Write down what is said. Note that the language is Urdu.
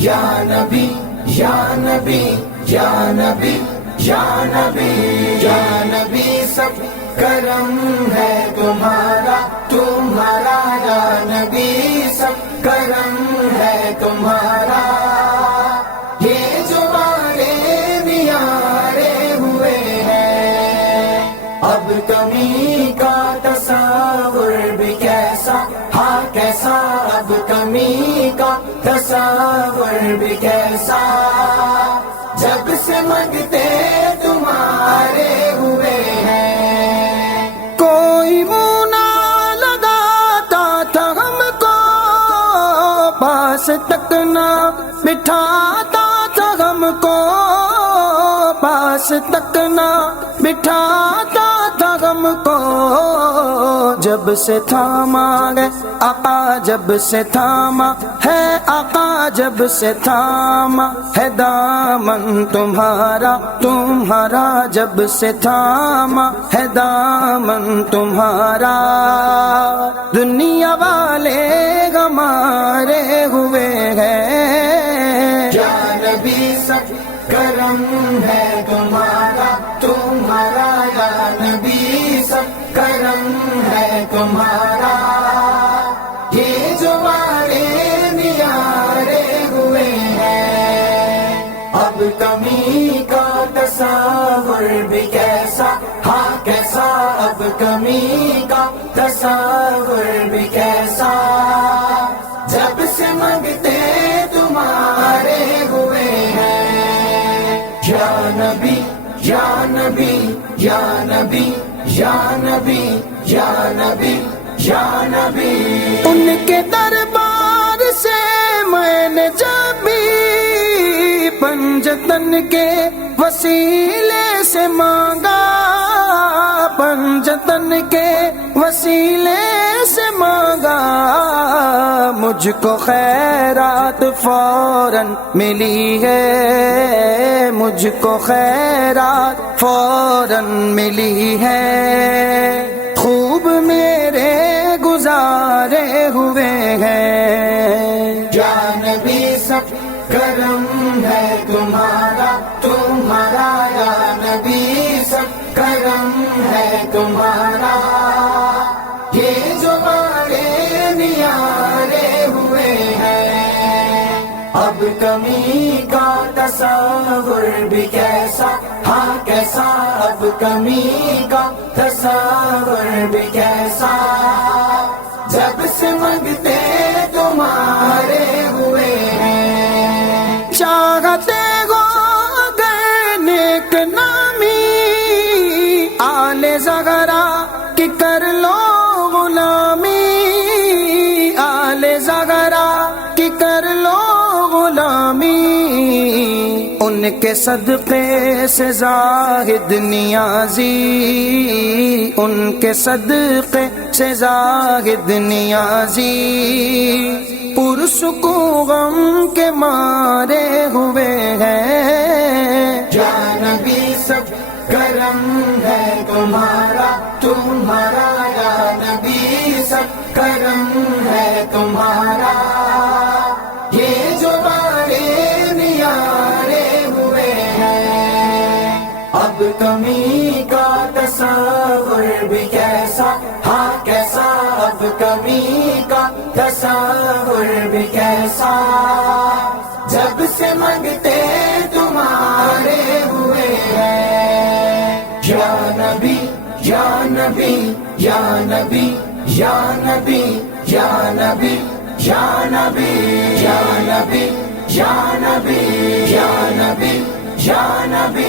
یا نبی یا نبی یا نبی یا نبی یا نبی سب کرم ہے تمہارا تمہارا یا نبی سب کرم ہے تمہارا یہ جو والے نیارے ہوئے ہیں اب کمی کا تصور بھی کیسا ہاں کیسا اب کمی کا تصور بھی کیسا جب سے منگتے تمہارے ہوئے ہیں کوئی منہ نہ لگاتا تھا ہم کو پاس تک نہ بٹھاتا تھا ہم کو پاس تک نہ بٹھاتا تھا ہم کو جب سے تھاما ہے آقا جب سے تھاما ہے آقا جب سے تھاما ہے دامن تمہارا تمہارا جب سے تھاما ہے دامن تمہارا دنیا والے ہمارے ہوئے ہیں یا نبی سب کرم ہے تمہارا تمہارا یا نبی سب کرم ہے تمہارا یہ جو والے نیارے ہوئے ہیں اب کمی کا تصور بھی کیسا ہاں کیسا اب کمی کا تصور بھی کیسا جب سے منگتے تمہارے ہوئے ہیں یا نبی یا نبی یا نبی یا نبی یا نبی یا نبی ان کے دربار سے میں نے جب بھی پنجتن کے وسیلے سے مانگا پنجتن کے وسیلے سے مانگا مجھ کو خیرات فوراً ملی ہے مجھ کو خیرات فوراً ملی ہے خوب میرے گزارے ہوئے ہیں یا نبی سب کرم ہے تمہارا تمہارا یا نبی سب کرم ہے تمہارا یہ جو والے نیارے ہوئے ہیں اب کمی کا تصور بھی کیسا ہاں کیسا اب کمی کا تصور بھی کیسا جب سے منگتے تمہارے ہوئے ہیں چاہتے ہو اگر نیک نامی آل زہرا کی کر لو غلامی آل زہرا کی کر لو غلامی ان کے صدقے سے زاہد نیازی ان کے صدقے سے زاہد نیازی پرسکون غم کے مارے ہوئے ہیں یا نبی سب کرم ہے تمہارا تمہارا یا نبی سب کرم ہے تمہارا یہ جو والے نیارے ہوئے ہیں اب کمی کا تصور بھی کیسا ہاں کیسا اب کمی کا تصور بھی کیسا جب سے منگتے تمہارے ہوئے ہیں یا نبی یا نبی یا نبی یا نبی یا نبی یا نبی یا نبی یا نبی یا نبی یا نبی